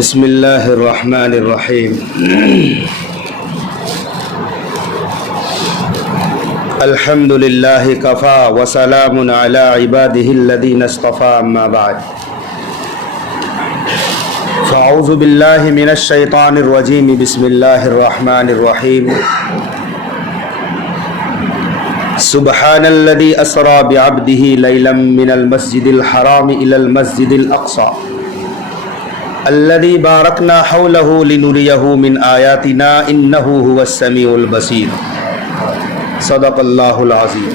بسم اللہ الرحمن الرحیم الحمد للہ کفا وسلام علی عبادہ الذین اصطفى اما بعد فاعوذ باللہ من الشیطان الرجیم بسم اللہ الرحمن الرحیم سبحان الذي اسرى بعبده ليلا من المسجد الحرام الى المسجد الاقصى الذي باركنا حوله لنريه من آياتنا انه هو السميع البصير صدق الله العظيم۔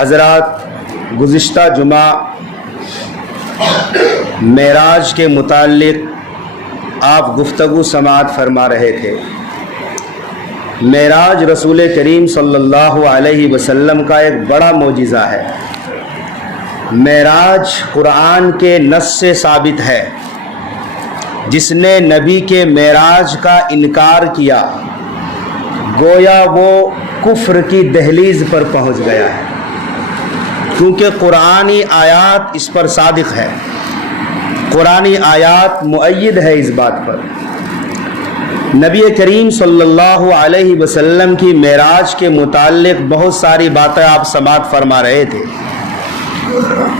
حضرات، گزشتہ جمعہ معراج کے متعلق آپ گفتگو سماعت فرما رہے تھے۔ معراج رسول کریم صلی اللہ علیہ وسلم کا ایک بڑا معجزہ ہے۔ معراج قرآن کے نص سے ثابت ہے۔ جس نے نبی کے معراج کا انکار کیا گویا وہ کفر کی دہلیز پر پہنچ گیا ہے، کیونکہ قرآنی آیات اس پر صادق ہے، قرآنی آیات مؤید ہے اس بات پر۔ نبی کریم صلی اللہ علیہ وسلم کی معراج کے متعلق بہت ساری باتیں آپ سماعت فرما رہے تھے۔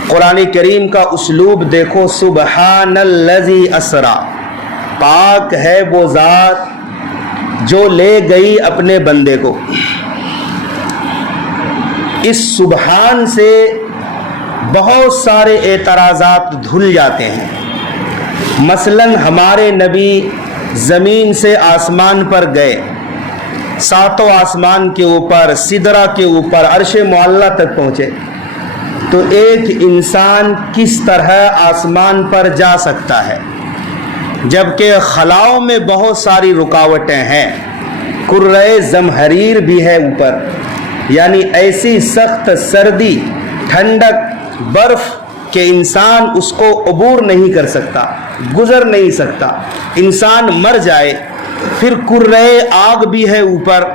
قرآن کریم کا اسلوب دیکھو، سبحان الذی اسرا، پاک ہے وہ ذات جو لے گئی اپنے بندے کو۔ اس سبحان سے بہت سارے اعتراضات دھل جاتے ہیں۔ مثلاً ہمارے نبی زمین سے آسمان پر گئے، ساتوں آسمان کے اوپر، سدرہ کے اوپر، عرش معلیٰ تک پہنچے، تو ایک انسان کس طرح آسمان پر جا سکتا ہے جبکہ خلاؤں میں بہت ساری رکاوٹیں ہیں؟ کرۂ زمہریر بھی ہے اوپر، یعنی ایسی سخت سردی، ٹھنڈک، برف کہ انسان اس کو عبور نہیں کر سکتا، گزر نہیں سکتا، انسان مر جائے۔ پھر کرۂ آگ بھی ہے اوپر،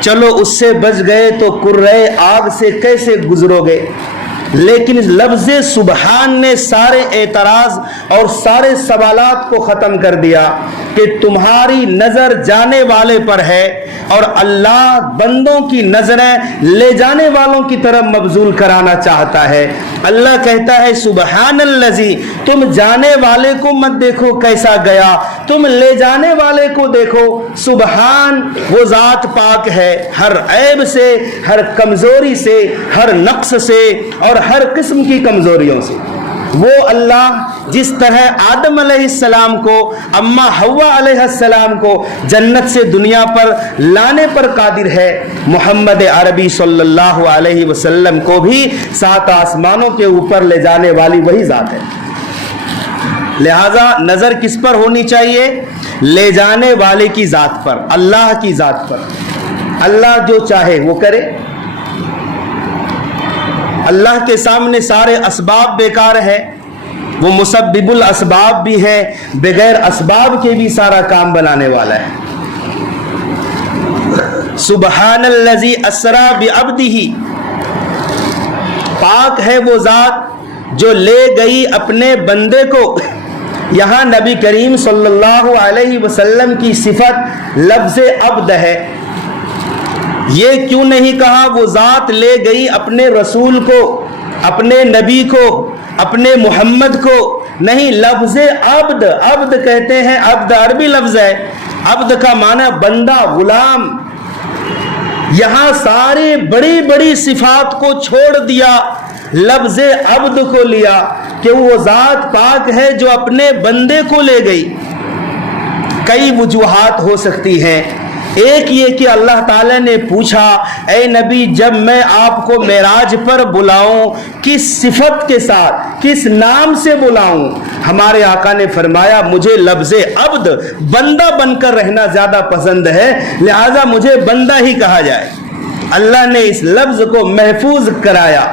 چلو اس سے بچ گئے تو کرۂ آگ سے کیسے گزرو گے؟ لیکن لفظ سبحان نے سارے اعتراض اور سارے سوالات کو ختم کر دیا کہ تمہاری نظر جانے والے پر ہے اور اللہ بندوں کی نظریں لے جانے والوں کی طرف مبذول کرانا چاہتا ہے۔ اللہ کہتا ہے سبحان الذی، تم جانے والے کو مت دیکھو کیسا گیا، تم لے جانے والے کو دیکھو۔ سبحان وہ ذات پاک ہے ہر عیب سے، ہر کمزوری سے، ہر نقص سے اور ہر قسم کی کمزوریوں سے۔ وہ اللہ جس طرح آدم علیہ السلام کو، اماں حوا علیہ السلام کو جنت سے دنیا پر لانے پر قادر ہے، محمد عربی صلی اللہ علیہ وسلم کو بھی 7 آسمانوں کے اوپر لے جانے والی وہی ذات ہے۔ لہذا نظر کس پر ہونی چاہیے؟ لے جانے والے کی ذات پر، اللہ کی ذات پر۔ اللہ جو چاہے وہ کرے۔ اللہ کے سامنے سارے اسباب بیکار ہے، وہ مسبب الاسباب بھی ہے، بغیر اسباب کے بھی سارا کام بنانے والا ہے۔ سبحان الذی اسری بعبدہ، پاک ہے وہ ذات جو لے گئی اپنے بندے کو۔ یہاں نبی کریم صلی اللہ علیہ وسلم کی صفت لفظ عبد ہے۔ یہ کیوں نہیں کہا وہ ذات لے گئی اپنے رسول کو، اپنے نبی کو، اپنے محمد کو؟ نہیں، لفظ عبد، عبد کہتے ہیں، عبد عربی لفظ ہے، عبد کا معنی بندہ، غلام۔ یہاں ساری بڑی بڑی صفات کو چھوڑ دیا، لفظ عبد کو لیا کہ وہ ذات پاک ہے جو اپنے بندے کو لے گئی۔ کئی وجوہات ہو سکتی ہیں۔ ایک یہ کہ اللہ تعالیٰ نے پوچھا اے نبی جب میں آپ کو معراج پر بلاؤں کس صفت کے ساتھ، کس نام سے بلاؤں؟ ہمارے آقا نے فرمایا مجھے لفظ عبد، بندہ بن کر رہنا زیادہ پسند ہے، لہذا مجھے بندہ ہی کہا جائے۔ اللہ نے اس لفظ کو محفوظ کرایا،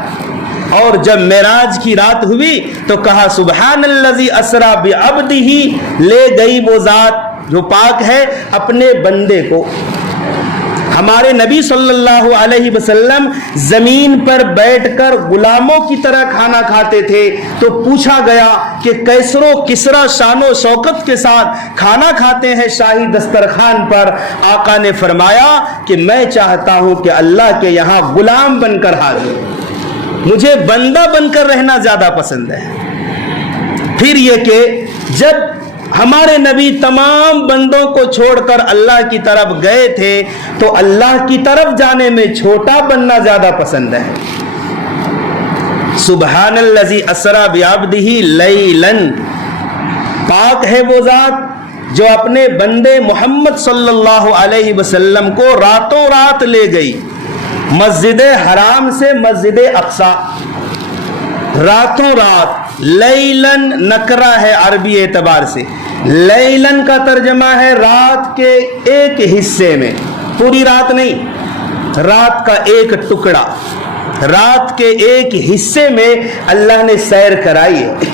اور جب معراج کی رات ہوئی تو کہا سبحان الذی اسری بعبدہ، لے گئی وہ ذات جو پاک ہے اپنے بندے کو۔ ہمارے نبی صلی اللہ علیہ وسلم زمین پر بیٹھ کر غلاموں کی طرح کھانا کھاتے تھے، تو پوچھا گیا کہ کیسر و کسرا شان و شوکت کے ساتھ کھانا کھاتے ہیں شاہی دسترخوان پر؟ آقا نے فرمایا کہ میں چاہتا ہوں کہ اللہ کے یہاں غلام بن کر حاضر، مجھے بندہ بن کر رہنا زیادہ پسند ہے۔ پھر یہ کہ جب ہمارے نبی تمام بندوں کو چھوڑ کر اللہ کی طرف گئے تھے تو اللہ کی طرف جانے میں چھوٹا بننا زیادہ پسند ہے۔ سبحان الذی اسری بعبدہ لیلا، پاک ہے وہ ذات جو اپنے بندے محمد صلی اللہ علیہ وسلم کو راتوں رات لے گئی مسجد حرام سے مسجد اقصی، راتوں رات۔ لیلن نکرہ ہے عربی اعتبار سے، لیلن کا ترجمہ ہے رات کے ایک حصے میں، پوری رات نہیں، رات کا ایک ٹکڑا، رات کے ایک حصے میں اللہ نے سیر کرائی ہے۔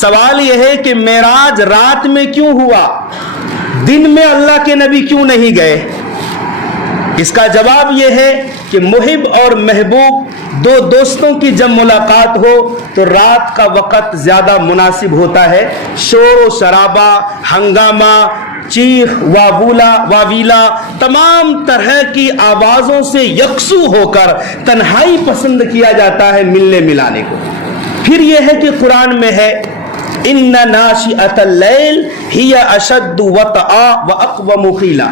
سوال یہ ہے کہ معراج رات میں کیوں ہوا، دن میں اللہ کے نبی کیوں نہیں گئے؟ اس کا جواب یہ ہے کہ محب اور محبوب دو دوستوں کی جب ملاقات ہو تو رات کا وقت زیادہ مناسب ہوتا ہے۔ شور و شرابہ، ہنگامہ، چیخ واویلا، تمام طرح کی آوازوں سے یکسو ہو کر تنہائی پسند کیا جاتا ہے ملنے ملانے کو۔ پھر یہ ہے کہ قرآن میں ہے ان ناشئۃ اللیل ہی اشد وطئا واقوم قیلا،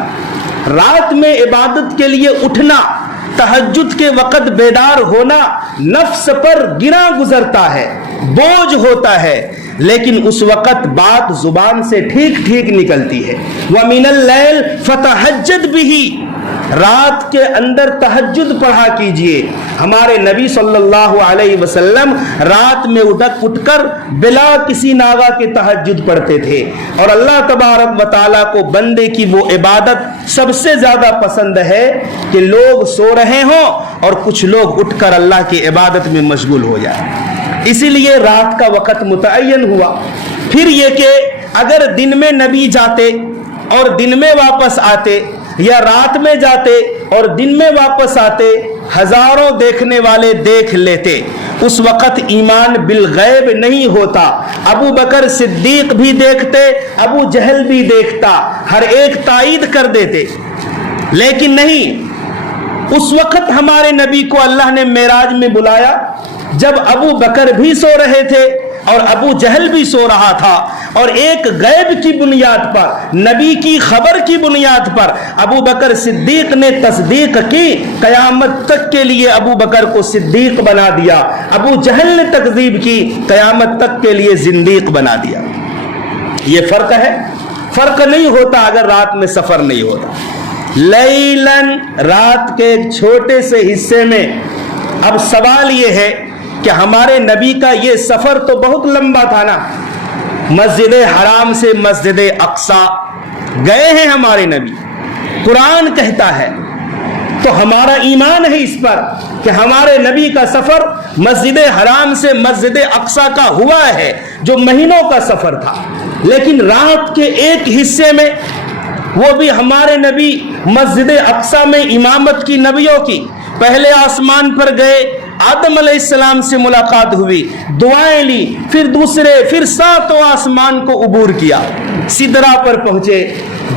رات میں عبادت کے لیے اٹھنا، تہجد کے وقت بیدار ہونا نفس پر گراں گزرتا ہے، بوجھ ہوتا ہے، لیکن اس وقت بات زبان سے ٹھیک ٹھیک نکلتی ہے۔ وَمِنَ اللَّيْلِ فَتَہجد بِهِ، رات کے اندر تہجد پڑھا کیجئے۔ ہمارے نبی صلی اللہ علیہ وسلم رات میں اٹھ کر بلا کسی ناغہ کے تہجد پڑھتے تھے، اور اللہ تبارک و تعالیٰ کو بندے کی وہ عبادت سب سے زیادہ پسند ہے کہ لوگ سو رہے ہوں اور کچھ لوگ اٹھ کر اللہ کی عبادت میں مشغول ہو جائیں، اسی لیے رات کا وقت متعین ہوا۔ پھر یہ کہ اگر دن میں نبی جاتے اور دن میں واپس آتے، یا رات میں جاتے اور دن میں واپس آتے، ہزاروں دیکھنے والے دیکھ لیتے، اس وقت ایمان بالغیب نہیں ہوتا۔ ابو بکر صدیق بھی دیکھتے، ابو جہل بھی دیکھتا، ہر ایک تائید کر دیتے، لیکن نہیں، اس وقت ہمارے نبی کو اللہ نے معراج میں بلایا جب ابو بکر بھی سو رہے تھے اور ابو جہل بھی سو رہا تھا، اور ایک غیب کی بنیاد پر، نبی کی خبر کی بنیاد پر ابو بکر صدیق نے تصدیق کی، قیامت تک کے لیے ابو بکر کو صدیق بنا دیا۔ ابو جہل نے تکذیب کی، قیامت تک کے لیے زندیق بنا دیا۔ یہ فرق ہے، فرق نہیں ہوتا اگر رات میں سفر نہیں ہوتا۔ لیلن، رات کے ایک چھوٹے سے حصے میں۔ اب سوال یہ ہے کہ ہمارے نبی کا یہ سفر تو بہت لمبا تھا نا، مسجد حرام سے مسجد اقصی گئے ہیں ہمارے نبی، قرآن کہتا ہے، تو ہمارا ایمان ہے اس پر کہ ہمارے نبی کا سفر مسجد حرام سے مسجد اقصی کا ہوا ہے، جو مہینوں کا سفر تھا، لیکن رات کے ایک حصے میں، وہ بھی ہمارے نبی مسجد اقصی میں امامت کی نبیوں کی، پہلے آسمان پر گئے، آدم علیہ السلام سے ملاقات ہوئی، دعائیں لی، پھر دوسرے، پھر ساتوں آسمان کو عبور کیا، سدرہ پر پہنچے،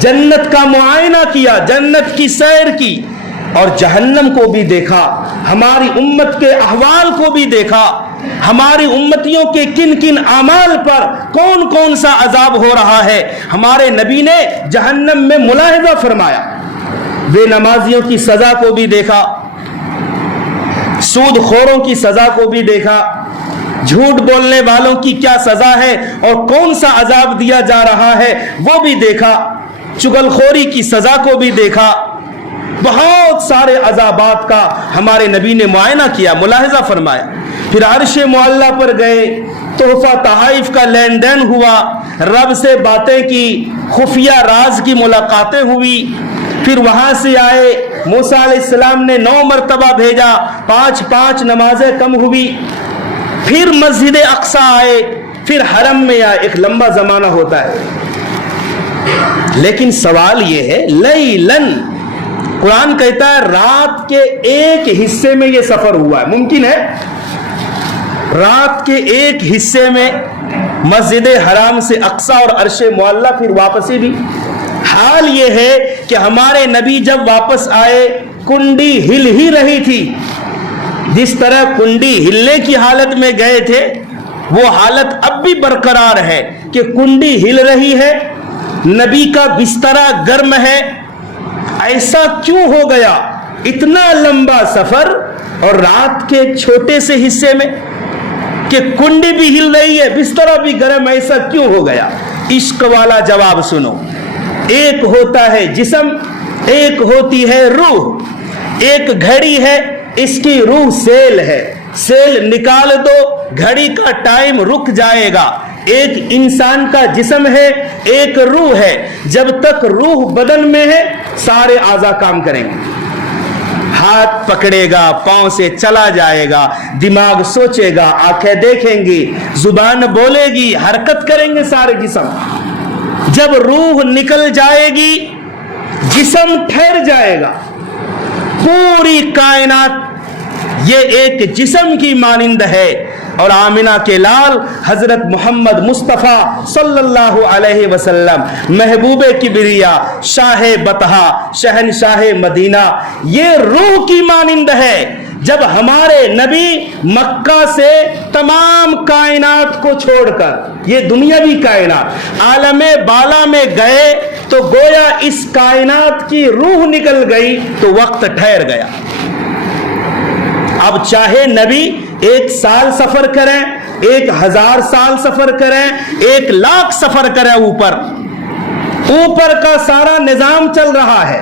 جنت کا معائنہ کیا، جنت کی سیر کی، اور جہنم کو بھی دیکھا، ہماری امت کے احوال کو بھی دیکھا، ہماری امتیوں کے کن کن اعمال پر کون کون سا عذاب ہو رہا ہے، ہمارے نبی نے جہنم میں ملاحظہ فرمایا، بے نمازیوں کی سزا کو بھی دیکھا، سود خوروں کی سزا کو بھی دیکھا، جھوٹ بولنے والوں کی کیا سزا ہے اور کون سا عذاب دیا جا رہا ہے وہ بھی دیکھا، چغل خوری کی سزا کو بھی دیکھا، بہت سارے عذابات کا ہمارے نبی نے معائنہ کیا، ملاحظہ فرمایا۔ پھر عرش معلیٰ پر گئے، تحفہ تحائف کا لین دین ہوا، رب سے باتیں کی، خفیہ راز کی ملاقاتیں ہوئی، پھر وہاں سے آئے، موسیٰ علیہ السلام نے 9 مرتبہ بھیجا، 5 نمازیں کم ہوئی، پھر مسجد اقصی آئے، پھر حرم میں آئے، ایک لمبا زمانہ ہوتا ہے۔ لیکن سوال یہ ہے، لیلن، قرآن کہتا ہے رات کے ایک حصے میں یہ سفر ہوا ہے. ممکن ہے رات کے ایک حصے میں مسجد حرام سے اقصی اور عرش معلیٰ پھر واپسی بھی. حال یہ ہے کہ ہمارے نبی جب واپس آئے کنڈی ہل ہی رہی تھی. جس طرح کنڈی ہلنے کی حالت میں گئے تھے وہ حالت اب بھی برقرار ہے کہ کنڈی ہل رہی ہے, نبی کا بسترا گرم ہے. ایسا کیوں ہو گیا؟ اتنا لمبا سفر اور رات کے چھوٹے سے حصے میں کہ کنڈی بھی ہل رہی ہے, بسترا بھی گرم, ایسا کیوں ہو گیا؟ عشق والا جواب سنو. ایک ہوتا ہے جسم, ایک ہوتی ہے روح. ایک گھڑی ہے, اس کی روح سیل ہے, سیل نکال دو گھڑی کا ٹائم رک جائے گا. ایک انسان کا جسم ہے, ایک روح ہے. جب تک روح بدن میں ہے سارے اعضاء کام کریں گے. ہاتھ پکڑے گا, پاؤں سے چلا جائے گا, دماغ سوچے گا, آنکھیں دیکھیں گی, زبان بولے گی, حرکت کریں گے سارے جسم. جب روح نکل جائے گی جسم ٹھہر جائے گا. پوری کائنات یہ ایک جسم کی مانند ہے. اور آمنہ کے لال حضرت محمد مصطفیٰ صلی اللہ علیہ وسلم محبوب کبریا شاہ بطحا شہنشاہ مدینہ یہ روح کی مانند ہے. جب ہمارے نبی مکہ سے تمام کائنات کو چھوڑ کر یہ دنیاوی کائنات عالم بالا میں گئے تو گویا اس کائنات کی روح نکل گئی تو وقت ٹھہر گیا. اب چاہے نبی 1 سال سفر کریں, 1000 سال سفر کریں, 1,00,000 سفر کریں, اوپر کا سارا نظام چل رہا ہے,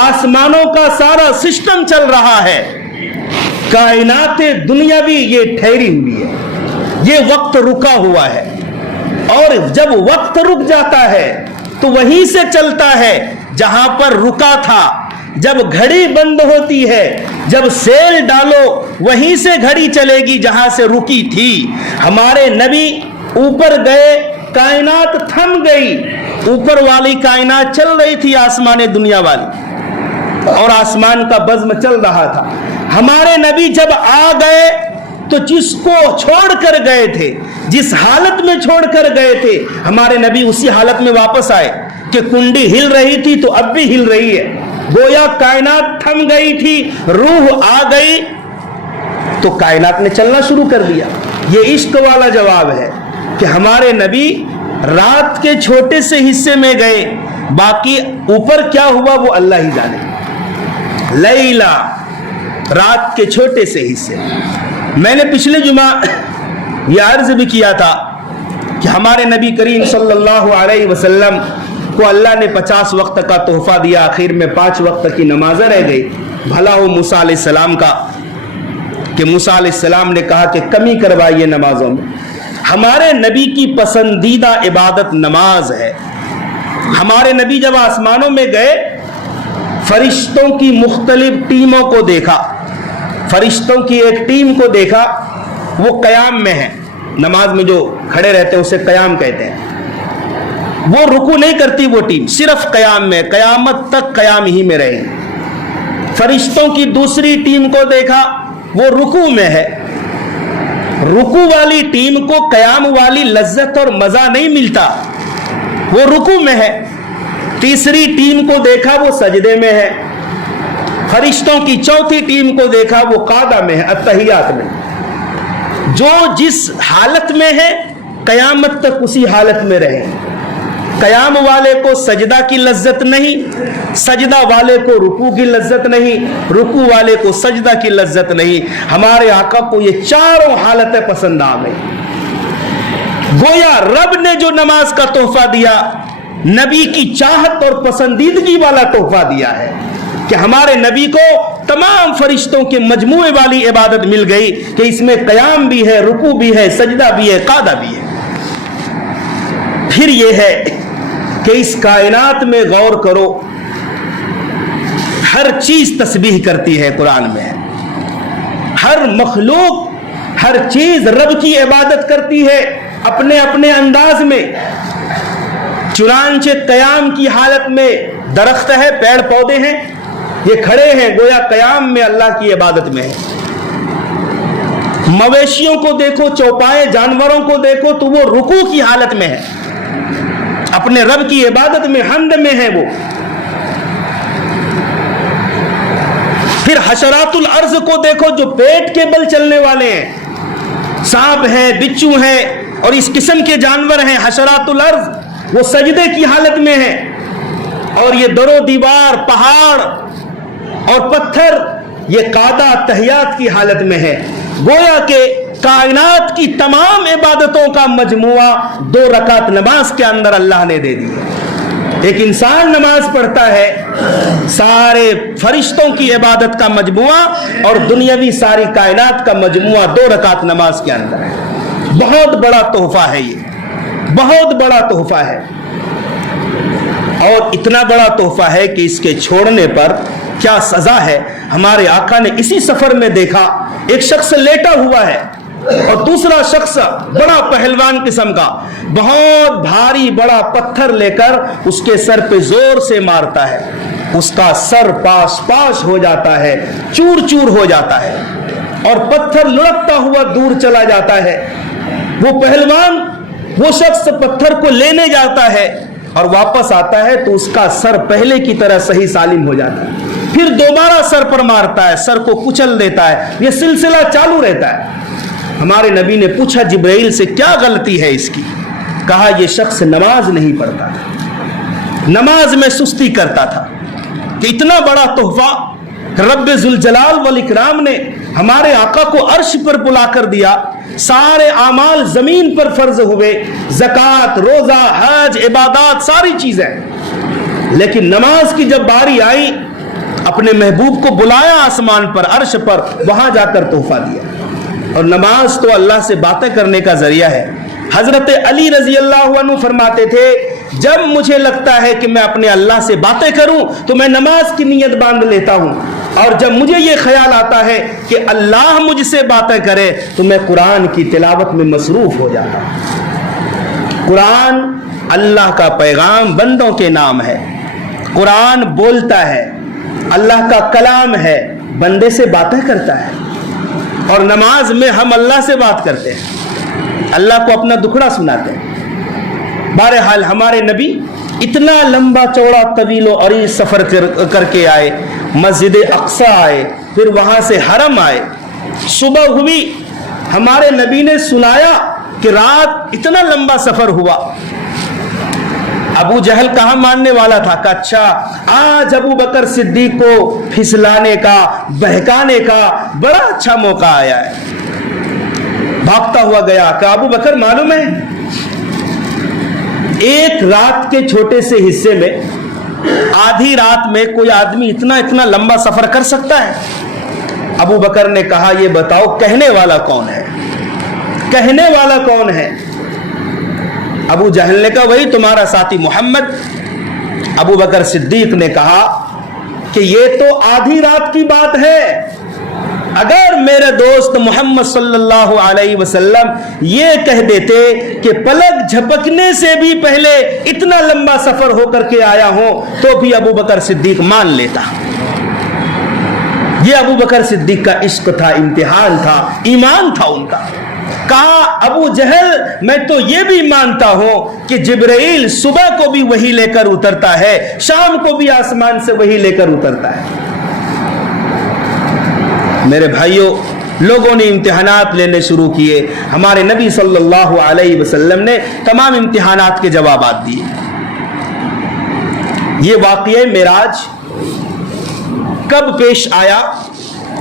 آسمانوں کا سارا سسٹم چل رہا ہے. کائنات دنیاوی یہ ٹھہری ہوئی ہے, یہ وقت رکا ہوا ہے. اور جب وقت رک جاتا ہے تو وہیں سے چلتا ہے جہاں پر رکا تھا. جب گھڑی بند ہوتی ہے, جب سیل ڈالو وہیں سے گھڑی چلے گی جہاں سے رکی تھی. ہمارے نبی اوپر گئے, کائنات تھم گئی. اوپر والی کائنات چل رہی تھی, آسمان دنیا والی, اور آسمان کا بزم چل رہا تھا. ہمارے نبی جب آ گئے تو جس کو چھوڑ کر گئے تھے, جس حالت میں چھوڑ کر گئے تھے, ہمارے نبی اسی حالت میں واپس آئے کہ کنڈی ہل رہی تھی تو اب بھی ہل رہی ہے. گویا کائنات تھم گئی تھی, روح آ گئی تو کائنات نے چلنا شروع کر دیا. یہ عشق والا جواب ہے کہ ہمارے نبی رات کے چھوٹے سے حصے میں گئے, باقی اوپر کیا ہوا وہ اللہ ہی جانے. لیلا رات کے چھوٹے سے حصے. میں نے پچھلے جمعہ یہ عرض بھی کیا تھا کہ ہمارے نبی کریم صلی اللہ علیہ وسلم کو اللہ نے 50 وقت کا تحفہ دیا, آخر میں 5 وقت کی نمازیں رہ گئی. بھلا ہو موسیٰ علیہ السلام کا کہ موسیٰ علیہ السلام نے کہا کہ کمی کروائیے نمازوں میں. ہمارے نبی کی پسندیدہ عبادت نماز ہے. ہمارے نبی جب آسمانوں میں گئے فرشتوں کی مختلف ٹیموں کو دیکھا. فرشتوں کی ایک ٹیم کو دیکھا, وہ قیام میں ہے, نماز میں جو کھڑے رہتے ہیں اسے قیام کہتے ہیں. وہ رکوع نہیں کرتی وہ ٹیم, صرف قیام میں, قیامت تک قیام ہی میں رہے. فرشتوں کی دوسری ٹیم کو دیکھا, وہ رکوع میں ہے. رکوع والی ٹیم کو قیام والی لذت اور مزہ نہیں ملتا, وہ رکوع میں ہے. تیسری ٹیم کو دیکھا وہ سجدے میں ہے. فرشتوں کی چوتھی ٹیم کو دیکھا وہ قعدہ میں ہے, التحیات میں. جو جس حالت میں ہے قیامت تک اسی حالت میں رہے. قیام والے کو سجدہ کی لذت نہیں, سجدہ والے کو رکوع کی لذت نہیں, رکوع والے کو سجدہ کی لذت نہیں. ہمارے آقا کو یہ چاروں حالتیں پسند آ گئی. گویا رب نے جو نماز کا تحفہ دیا نبی کی چاہت اور پسندیدگی والا تحفہ دیا ہے کہ ہمارے نبی کو تمام فرشتوں کے مجموعے والی عبادت مل گئی کہ اس میں قیام بھی ہے, رکوع بھی ہے, سجدہ بھی ہے, قعدہ بھی ہے. پھر یہ ہے کہ اس کائنات میں غور کرو, ہر چیز تسبیح کرتی ہے. قرآن میں ہر مخلوق, ہر چیز رب کی عبادت کرتی ہے اپنے اپنے انداز میں. چنانچہ قیام کی حالت میں درخت ہے, پیڑ پودے ہیں, یہ کھڑے ہیں گویا قیام میں اللہ کی عبادت میں ہیں. مویشیوں کو دیکھو, چوپائے جانوروں کو دیکھو تو وہ رکوع کی حالت میں ہے, اپنے رب کی عبادت میں, حمد میں ہے وہ. پھر حشرات الارض کو دیکھو جو پیٹ کے بل چلنے والے ہیں, سانپ ہیں, بچھو ہیں اور اس قسم کے جانور ہیں. حشرات الارض وہ سجدے کی حالت میں ہیں, اور یہ در و دیوار, پہاڑ اور پتھر یہ قادہ تحیات کی حالت میں ہے. گویا کہ کائنات کی تمام عبادتوں کا مجموعہ 2 رکعت نماز کے اندر اللہ نے دے دی. ایک انسان نماز پڑھتا ہے, سارے فرشتوں کی عبادت کا مجموعہ اور دنیاوی ساری کائنات کا مجموعہ 2 رکعت نماز کے اندر ہے. بہت بڑا تحفہ ہے یہ, بہت بڑا تحفہ ہے. اور اتنا بڑا تحفہ ہے کہ اس کے چھوڑنے پر کیا سزا ہے. ہمارے آقا نے اسی سفر میں دیکھا ایک شخص لیٹا ہوا ہے اور دوسرا شخص بڑا پہلوان قسم کا بہت بھاری بڑا پتھر لے کر اس کے سر پہ زور سے مارتا ہے. اس کا سر پاش پاش ہو جاتا ہے, چور چور ہو جاتا ہے اور پتھر لڑکتا ہوا دور چلا جاتا ہے. وہ پہلوان, وہ شخص پتھر کو لینے جاتا ہے اور واپس آتا ہے تو اس کا سر پہلے کی طرح صحیح سالم ہو جاتا ہے. پھر دوبارہ سر پر مارتا ہے, سر کو کچل دیتا ہے. یہ سلسلہ چالو رہتا ہے. ہمارے نبی نے پوچھا جبرائیل سے کیا غلطی ہے اس کی؟ کہا یہ شخص نماز نہیں پڑھتا تھا, نماز میں سستی کرتا تھا. کہ اتنا بڑا تحفہ رب ذوالجلال والاکرام نے ہمارے آقا کو عرش پر بلا کر دیا. سارے اعمال زمین پر فرض ہوئے, زکوٰۃ, روزہ, حج, عبادات, ساری چیزیں, لیکن نماز کی جب باری آئی اپنے محبوب کو بلایا آسمان پر, عرش پر, وہاں جا کر تحفہ دیا. اور نماز تو اللہ سے باتیں کرنے کا ذریعہ ہے. حضرت علی رضی اللہ عنہ فرماتے تھے جب مجھے لگتا ہے کہ میں اپنے اللہ سے باتیں کروں تو میں نماز کی نیت باندھ لیتا ہوں, اور جب مجھے یہ خیال آتا ہے کہ اللہ مجھ سے باتیں کرے تو میں قرآن کی تلاوت میں مصروف ہو جاتا ہوں. قرآن اللہ کا پیغام بندوں کے نام ہے. قرآن بولتا ہے, اللہ کا کلام ہے, بندے سے باتیں کرتا ہے. اور نماز میں ہم اللہ سے بات کرتے ہیں, اللہ کو اپنا دکھڑا سناتے ہیں. بہرحال ہمارے نبی اتنا لمبا چوڑا طویل و عریض سفر کر کے آئے, مسجد اقصی آئے, پھر وہاں سے حرم آئے. صبح ہوئی, ہمارے نبی نے سنایا کہ رات اتنا لمبا سفر ہوا. ابو جہل کہاں ماننے والا تھا کہ اچھا آج ابو بکر صدیق کو پھسلانے کا, بہکانے کا بڑا اچھا موقع آیا ہے. بھاگتا ہوا گیا کہ ابو بکر معلوم ہے ایک رات کے چھوٹے سے حصے میں, آدھی رات میں کوئی آدمی اتنا لمبا سفر کر سکتا ہے؟ ابو بکر نے کہا یہ بتاؤ کہنے والا کون ہے, کہنے والا کون ہے؟ ابو جہل نے کہا وہی تمہارا ساتھی محمد. ابو بکر صدیق نے کہا کہ یہ تو آدھی رات کی بات ہے, اگر میرے دوست محمد صلی اللہ علیہ وسلم یہ کہہ دیتے کہ پلک جھپکنے سے بھی پہلے اتنا لمبا سفر ہو کر کے آیا ہوں تو بھی ابو بکر صدیق مان لیتا. یہ ابو بکر صدیق کا عشق تھا, امتحان تھا, ایمان تھا ان کا. کہا ابو جہل میں تو یہ بھی مانتا ہوں کہ جبرائیل صبح کو بھی وہی لے کر اترتا ہے, شام کو بھی آسمان سے وہی لے کر اترتا ہے. میرے بھائیوں, لوگوں نے امتحانات لینے شروع کیے. ہمارے نبی صلی اللہ علیہ وسلم نے تمام امتحانات کے جوابات دیے. یہ واقعہ معراج کب پیش آیا,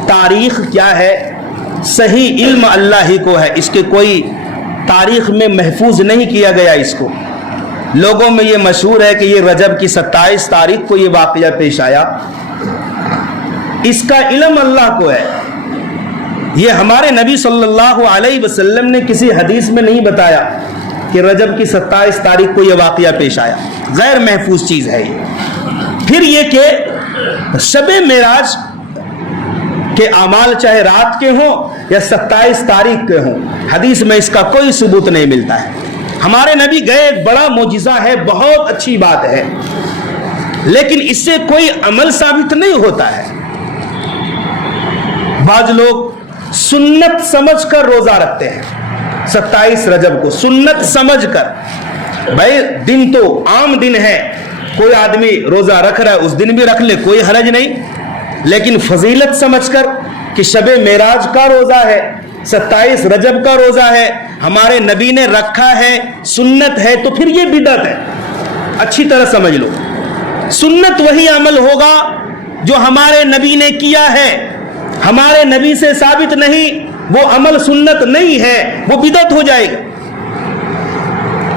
تاریخ کیا ہے, صحیح علم اللہ ہی کو ہے, اس کے کوئی تاریخ میں محفوظ نہیں کیا گیا. اس کو لوگوں میں یہ مشہور ہے کہ یہ رجب کی 27 تاریخ کو یہ واقعہ پیش آیا. اس کا علم اللہ کو ہے. یہ ہمارے نبی صلی اللہ علیہ وسلم نے کسی حدیث میں نہیں بتایا کہ رجب کی 27 تاریخ کو یہ واقعہ پیش آیا. غیر محفوظ چیز ہے یہ. پھر یہ کہ شب معراج کہ اعمال چاہے رات کے ہوں یا 27 تاریخ کے ہوں, حدیث میں اس کا کوئی ثبوت نہیں ملتا ہے. ہمارے نبی گئے, ایک بڑا معجزہ ہے, بہت اچھی بات ہے. لیکن اس سے کوئی عمل ثابت نہیں ہوتا ہے. بعض لوگ سنت سمجھ کر روزہ رکھتے ہیں 27 رجب کو, سنت سمجھ کر. بھائی دن تو عام دن ہے, کوئی آدمی روزہ رکھ رہا ہے اس دن بھی رکھ لے, کوئی حرج نہیں. لیکن فضیلت سمجھ کر کہ شب معراج کا روزہ ہے, 27 رجب کا روزہ ہے, ہمارے نبی نے رکھا ہے, سنت ہے, تو پھر یہ بدعت ہے. اچھی طرح سمجھ لو, سنت وہی عمل ہوگا جو ہمارے نبی نے کیا ہے, ہمارے نبی سے ثابت نہیں, وہ عمل سنت نہیں ہے, وہ بدعت ہو جائے گا.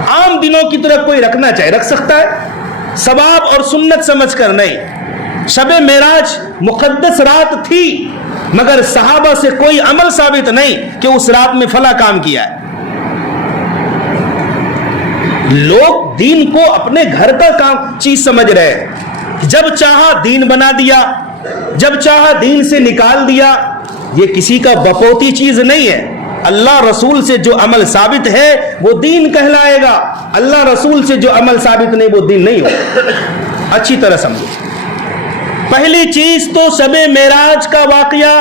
عام دنوں کی طرح کوئی رکھنا چاہے رکھ سکتا ہے, ثواب اور سنت سمجھ کر نہیں. شب معراج مقدس رات تھی, مگر صحابہ سے کوئی عمل ثابت نہیں کہ اس رات میں فلاں کام کیا ہے. لوگ دین کو اپنے گھر کا کام چیز سمجھ رہے ہیں, جب چاہا دین بنا دیا, جب چاہا دین سے نکال دیا. یہ کسی کا بپوتی چیز نہیں ہے. اللہ رسول سے جو عمل ثابت ہے وہ دین کہلائے گا, اللہ رسول سے جو عمل ثابت نہیں وہ دین نہیں ہوگا. اچھی طرح سمجھو. پہلی چیز تو شب معراج کا واقعہ,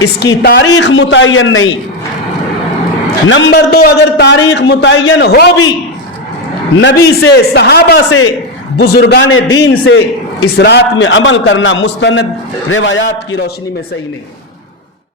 اس کی تاریخ متعین نہیں. نمبر 2, اگر تاریخ متعین ہو بھی, نبی سے, صحابہ سے, بزرگان دین سے اس رات میں عمل کرنا مستند روایات کی روشنی میں صحیح نہیں.